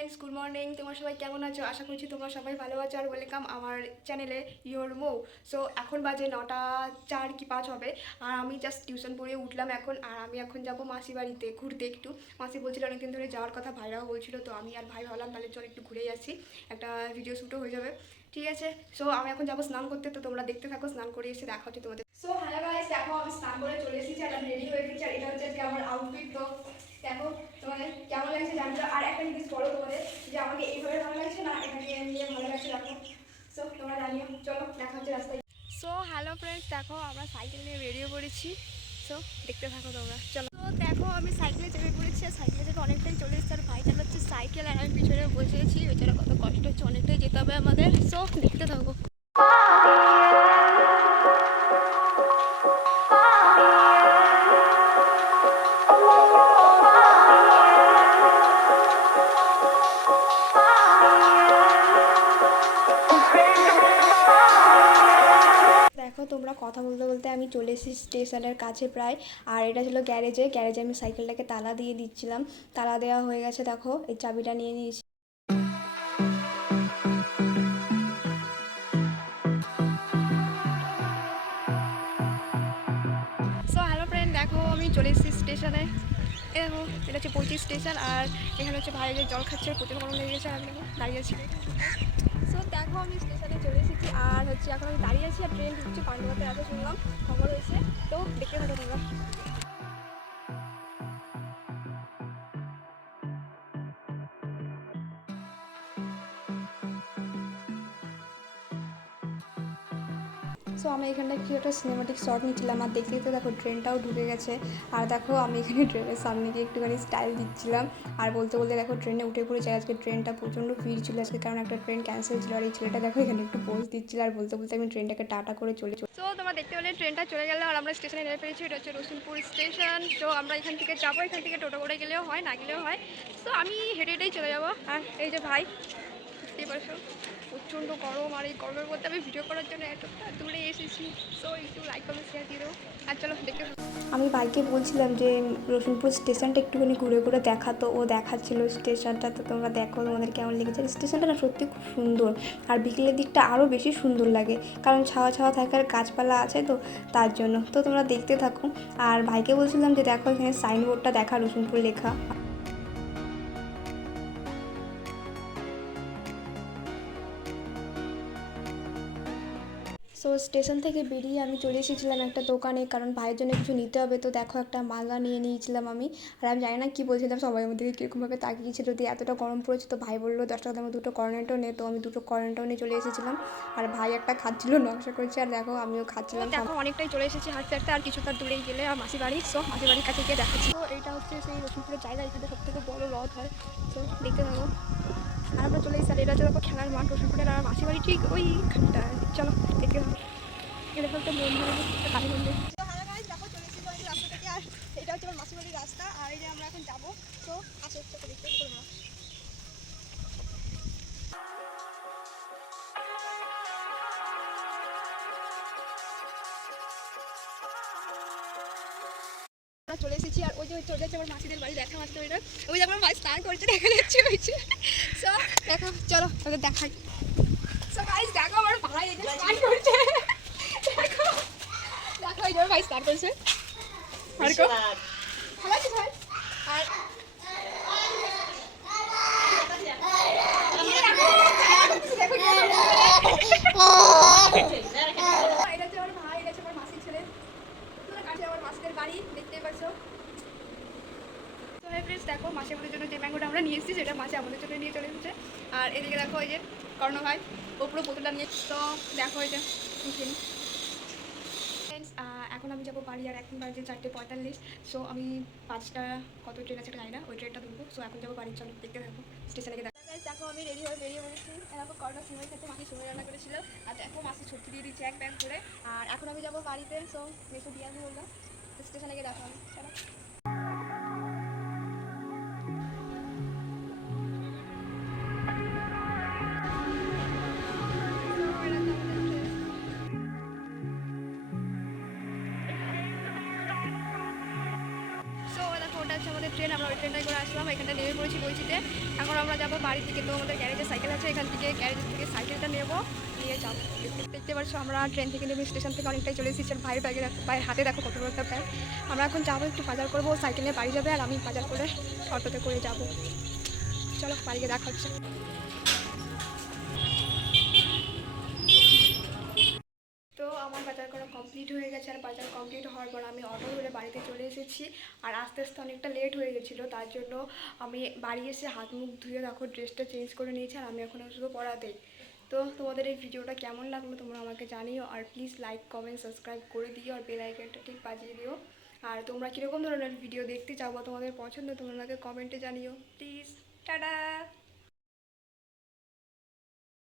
Friends, good morning. তোমরা সবাই কেমন আছো? আশা করছি তোমরা সবাই ভালো আছো আর ওয়েলকাম আমার চ্যানেলে ইয়োর মৌ। সো এখন বাজে 9টা 4 কি 5 হবে আর আমি জাস্ট টিউশন পড়ে উঠলাম এখন। আর আমি এখন যাবো মাসি বাড়িতে ঘুরতে একটু। মাসি বলছিল অনেকদিন ধরে যাওয়ার কথা, ভাইরাও বলছিল, তো আমি আর ভাই ভাবলাম তাহলে চল একটু ঘুরেই আসি, একটা ভিডিও শ্যুটও হয়ে যাবে। ঠিক আছে, সো আমি এখন যাবো স্নান করতে, তো তোমরা দেখতে থাকো। স্নান করে এসে দেখা হচ্ছে তোমাদের। সো হ্যালো গাইস, দেখো আমি স্নান করে চলে এসেছি আর আমি রেডি হয়ে গেছি। আর এটা হচ্ছে আজকে আমার আউটফিট। তো দেখো তোমাদের কেমন লাগছে জানতে। আর একটা জিনিস বলো তোমাদের যে আমাকে এইভাবে ভালো লাগছে না এটাকে নিয়ে ভালো লাগছে, দেখো। সো তোমরা জানিও, চলো দেখা হচ্ছে রাস্তায়। সো হ্যালো ফ্রেন্ডস, দেখো আমরা সাইকেল নিয়ে বেরিয়ে পড়েছি। সো দেখতে থাকো তোমরা, চলো। তো দেখো আমি সাইকেলে চেপে পড়েছি আর সাইকেলে চেপে অনেকটাই চলে এসেছি। আর ভাই চালাচ্ছে সাইকেল আর আমি পিছনে বসেছি। বেচারা কত কষ্ট হচ্ছে, অনেকটাই যেতে হবে আমাদের। সো দেখতে থাকো। দেখো তোমরা কথা বলতে বলতে আমি চলে এসেছি স্টেশনের কাছে প্রায়। আর এটা ছিল গ্যারেজে আমি সাইকেলটাকে তালা দিয়ে দিচ্ছিলাম। তালা দেওয়া হয়ে গেছে, দেখো এই চাবিটা নিয়ে নিয়েছি। সো হ্যালো ফ্রেন্ড, দেখো আমি চলে এসেছি স্টেশনে। এ দেখো এটা হচ্ছে 25 স্টেশন। আর এখানে হচ্ছে ভাই যে জল খাচ্ছে, প্রচুর গরম লেগে গেছে। আর আমি দেখো দাঁড়িয়ে আছি। সো দেখো আমি স্টেশনে চলে এসেছি আর হচ্ছে এখন আমি দাঁড়িয়ে আছি আর ট্রেন ঢুকছে পান্ডুয়াতে, এত শুনলাম খবর হয়েছে। তো দেখতে থাকো তোমরা। সো আমি এখানটায় কি একটা সিনেমাটিক শট নিচ্ছিলাম আর দেখতে দেখতে দেখো ট্রেনটাও ঢুকে গেছে। আর দেখো আমি এখানে ট্রেনের সামনে গিয়ে একটুখানি স্টাইল দিচ্ছিলাম। আর বলতে বলতে দেখো ট্রেনে উঠে পড়েছে। আজকে ট্রেনটা প্রচণ্ড ভিড় ছিল আজকে, কারণ একটা ট্রেন ক্যান্সেল ছিল। আর এই ছেলেটা দেখো এখানে একটু পোজ দিচ্ছিল আর বলতে বলতে আমি ট্রেনটাকে টাটা করে চলে। তো তোমরা দেখতে পেলে ট্রেনটা চলে গেল আর আমরা স্টেশনে নেমে পেরেছি। এটা হচ্ছে রসুলপুর স্টেশন। তো আমরা এখান থেকে যাবো, এখান থেকে টোটো করে গেলেও হয়, না গেলেও হয়। তো আমি হেঁটে হেঁটেই চলে যাবো। আর এই যে ভাই, বুঝতেই পারছো প্রচণ্ড গরম। আর এই গরমের মধ্যে আমি ভিডিও করার জন্য এতটা দূরে এসেছি। সো একটু লাইক কমেন্ট শেয়ার দিয়ে দেবো। আর চলো দেখতে। আমি বাইকে বলছিলাম যে রসুলপুর স্টেশনটা একটুখানি ঘুরে ঘুরে দেখাতো, ও দেখাচ্ছিলো স্টেশনটা। তো তোমরা দেখো তোমাদের কেমন লেগেছে। স্টেশনটা না সত্যি খুব সুন্দর। আর বিকেলের দিকটা আরও বেশি সুন্দর লাগে, কারণ ছাওয়া ছাওয়া থাকার গাছপালা আছে, তো তার জন্য। তো তোমরা দেখতে থাকো। আর ভাইকে বলছিলাম যে দেখো এখানে সাইনবোর্ডটা দেখা, রসুলপুর লেখা। সো স্টেশন থেকে বেরিয়ে আমি চলে এসেছিলাম একটা দোকানে, কারণ ভাইয়ের জন্য কিছু নিতে হবে। তো দেখো একটা মালা নিয়ে নিয়েছিলাম আমি। আর আমি জানি না কী বলছিলাম, সবাই আমার দিকে কীরকমভাবে তাকিয়েছিল। দিয়ে এতটা গরম পড়েছে, তো ভাই বললো 10 টাকা দামের দুটো কর্নেটো নে। তো আমি দুটো কর্নেটো নিয়ে চলে এসেছিলাম। আর ভাই একটা খাচ্ছিল, নকশা করছে, আর দেখো আমিও খাচ্ছিলাম। দেখো অনেকটাই চলে এসেছি হাঁটতে হাঁটতে। আর কিছুটা দূরেই গেলে আর মাসি বাড়ি। সো মাসি বাড়ির কাছে গিয়ে দেখাচ্ছি। তো এইটা হচ্ছে সেই রসুলপুরের জায়গা, এখানে সব থেকে বড় রথ হয়। সো দেখতে থাকো। আর আমরা চলে এসেছি। আর এটা হচ্ছে দেখো খেলার মাঠ রসুলপুরের। আর মাসি বাড়ি ঠিক ওইখানটা, চলো দেখতে থাকো। এটা একটা মন্দির, একটা কালী মন্দির। তো হ্যালো গাইস, দেখো চলে এসেছি আমি রাস্তা থেকে। আর এটা হচ্ছে আমার মাসিবাড়ির রাস্তা। আর এই যে আমরা এখন যাবো। তো আসো একটু দেখতে পাবো না। চলে এসেছি আর ওই যে চলে যাচ্ছে আমার মাসিদের বাড়ি, দেখা মাত্র ওইটা। ওই যে আমার মাছ স্নান করছে, দেখা যাচ্ছে হয়েছে। সো দেখো চলো ওদের দেখাই। সো গাইস দেখো আমার ভাই এই যে স্নান করছে। দেখো দেখো এই যে আমার ভাই স্নান করছে। আর কো ভালো আছে ভাই। আর এটা হচ্ছে আমার ভাই, এটা হচ্ছে আমার মাসির ছেলে। আমার মাসিদের বাড়ি দেখতেই পাচ্ছ। তো হাই ফ্রেন্ডস, দেখো মাসি আমাদের জন্য যে ম্যাঙ্গোটা আমরা নিয়ে এসেছি সেটা মাসি আমাদের জন্য নিয়ে চলে এসেছে। আর এদিকে দেখো এই যে কর্ণ ভাই, ও পুরো বোতলটা নিয়ে। তো দেখো এই যে ফ্রেন্ডস, এখন আমি যাবো বাড়ি। আর এখন বাজে 4:45। সো আমি 5টা কত ট্রেন আছে জানি না, ওই ট্রেনটা ধরবো। সো এখন যাবো বাড়ি, চলো দেখতে থাকো। স্টেশনে গিয়ে দেখো আমি রেডি হয়ে বেরিয়ে পড়েছি। এখন কর্ণ সিমের সাথে মাসি সময় রান্না করেছিল। আর দেখো মাসি ছুটি দিয়ে দিচ্ছে এক ব্যাগ করে। আর এখন আমি যাবো বাড়িতে। সো মেসে দিয়ে আসবো বললাম। স্টেশনে গিয়ে দেখো আমি, চলো। সো দেখো ওটা হচ্ছে আমাদের ট্রেন। আমরা ওই ট্রেনটায় করে আসলাম, এখানটা নেমে পড়েছি বইচিতে। এখন আমরা যাবো বাড়ি থেকে। তো আমাদের গ্যারেজে সাইকেল আছে, এখান থেকে গ্যারেজের থেকে সাইকেলটা নেবো, নিয়ে যাবো। দেখতে পাচ্ছ আমরা ট্রেন থেকে নেমে স্টেশন থেকে অনেকটাই চলে এসেছি। আর ভাইয়ের ব্যাগে ভাইয়ের হাতে দেখো কত বড় একটা ব্যাগ। আমরা এখন যাবো, একটু বাজার করবো, সাইকেল নিয়ে বাড়ি যাবে আর আমি বাজার করে অটোতে করে যাবো। চলো বাড়িতে দেখা হচ্ছে। তো আমার বাজার করা কমপ্লিট হয়ে গেছে, আর বাজার কমপ্লিট হওয়ার পর আমি অটো ধরে বাড়িতে চলে এসেছি। আর আস্তে আস্তে অনেকটা লেট হয়ে গেছিলো, তার জন্য আমি বাড়ি এসে হাত মুখ ধুয়ে দেখো ড্রেসটা চেঞ্জ করে নিয়েছি, আর আমি এখন আসবো পড়াতে। তো তোমাদের এই ভিডিওটা কেমন লাগলো তোমরা আমাকে জানিও, আর প্লিজ লাইক কমেন্ট সাবস্ক্রাইব করে দিও, আর বেল আইকনটা ঠিক বাজিয়ে দিও। আর তোমরা কীরকম ধরনের ভিডিও দেখতে চাও বা তোমাদের পছন্দ তোমরা আমাকে কমেন্টে জানিও প্লিজ। টাটা।